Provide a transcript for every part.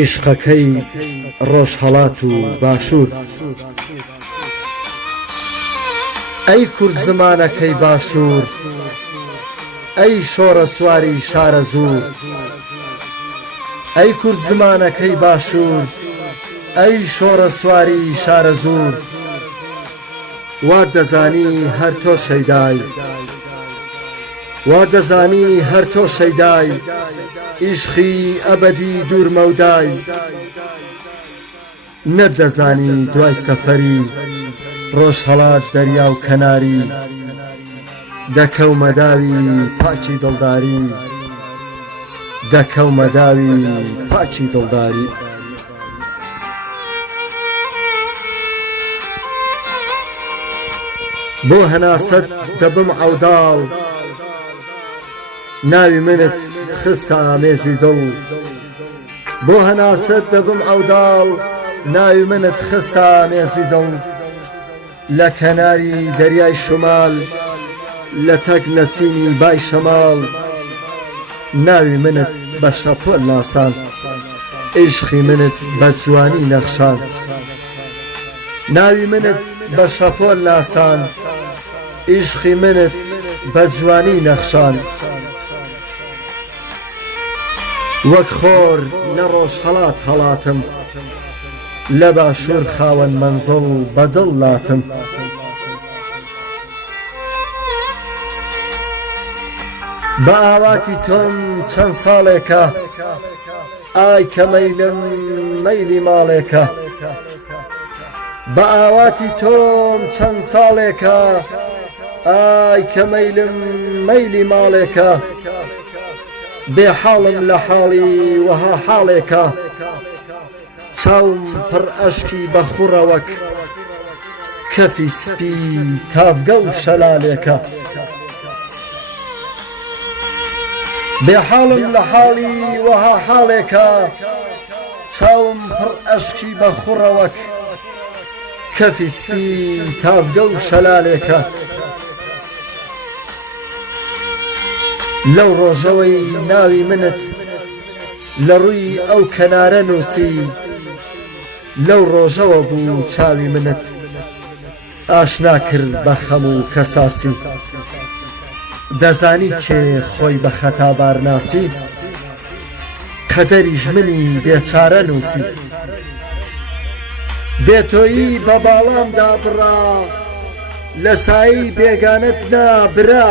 عشقەکەی ڕۆژهەڵات و باشوور ئەی کورد زمانەکەی باشوور ئەی شۆڕە سواری شارە زوور ئەی کورد زمانەکەی باشوور ئەی شۆڕە سواری شارە زوور وا دەزانی هەر تۆ شەیدای وا دەزانی هەر تۆ شەیدای عیشقی ئەبەدی دوور مەودای نەدەزانی دوای سەفەری ڕۆژهەڵات دەریا و کەناری دەکەومە داوی پاچی دڵداری دەکەومە داوی پاچی دڵداری بۆ هەناسەت دەبم عەوداڵ ناوی منت خستە ئامێزی دڵ بۆ هەناسەت دەبم عەوداڵ ناوی منت خستە ئامێزی دڵ لە کەناری دەریای شمال لە تەک نەسیمی بای شەماڵ ناوی منت بە شەپۆل ناسان عیشقی منت بە جوانی نەخشان ناوی منت بە شەپۆل ناسان عیشقی منت بە جوانی نەخشان وەک خۆر لە ڕۆژهەڵات هەڵاتم لە باشوور خاوەن مەنزڵ بەدڵ لاتم بە ئاواتی تۆم چەند ساڵێکە ئای کە مەیلم مەیلی ماڵێکە بە ئاواتی تۆم چەند ساڵێکە ئای کە مەیلم مەیلی ماڵێکە بێ حاڵم لە حاڵی وەها حاڵێکە چاوم پڕ ئەشکی بە خوڕەوەک کەفی سپی تافگە و شەلالێکە بێ حاڵم لە حاڵی وەها حاڵێکە چاوم پڕ ئەشکی بە خوڕەوەک کەفی سپی تافگە و شەلالێکە لەو ڕۆژەوەی ناوی منت لە ڕووی ئەو کەنارە نووسی لەو ڕۆژەوە بوو چاوی منت ئاشنا کرد بە خەم و کەساسی دەزانی کێ خۆی بە خەتابار ناسی قەدەری ژمنی بێچارە نووسی بێتۆیی بە باڵامدا بڕا لە سایی بێگانەت نابرا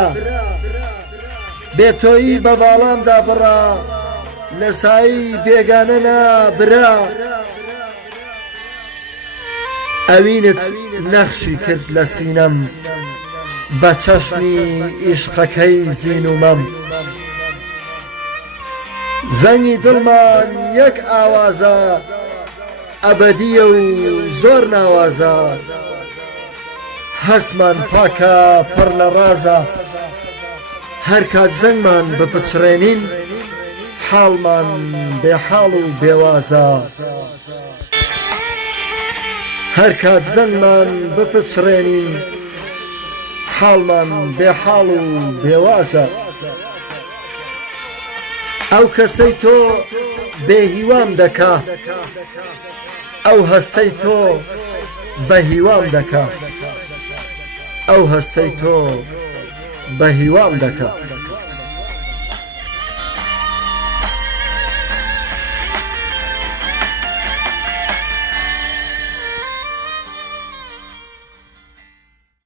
بێتۆیی بە باڵامدا بڕا لە سایی بێگانە نابرا ئەوینت نەخشی کرد لە سینەم بە چەشنی عیشقەکەی زین و مەم زەنگی دڵمان یەک ئاوازە ئەبەدیە و زۆر ناوازە هەسمان پاکە پڕ لە ڕازە هەر کات زەنگمان بپچڕێنین حاڵمان بێحاڵ و بێوازە هەر کات زەنگمان بپچڕێنین حاڵمان بێحاڵ و بێوازە ئەو کەسەی تۆ بێهیوام دەکا ئەو هەستەی تۆ بە هیوام دەکا ئەو هەستەی تۆ بە هیوام دەکا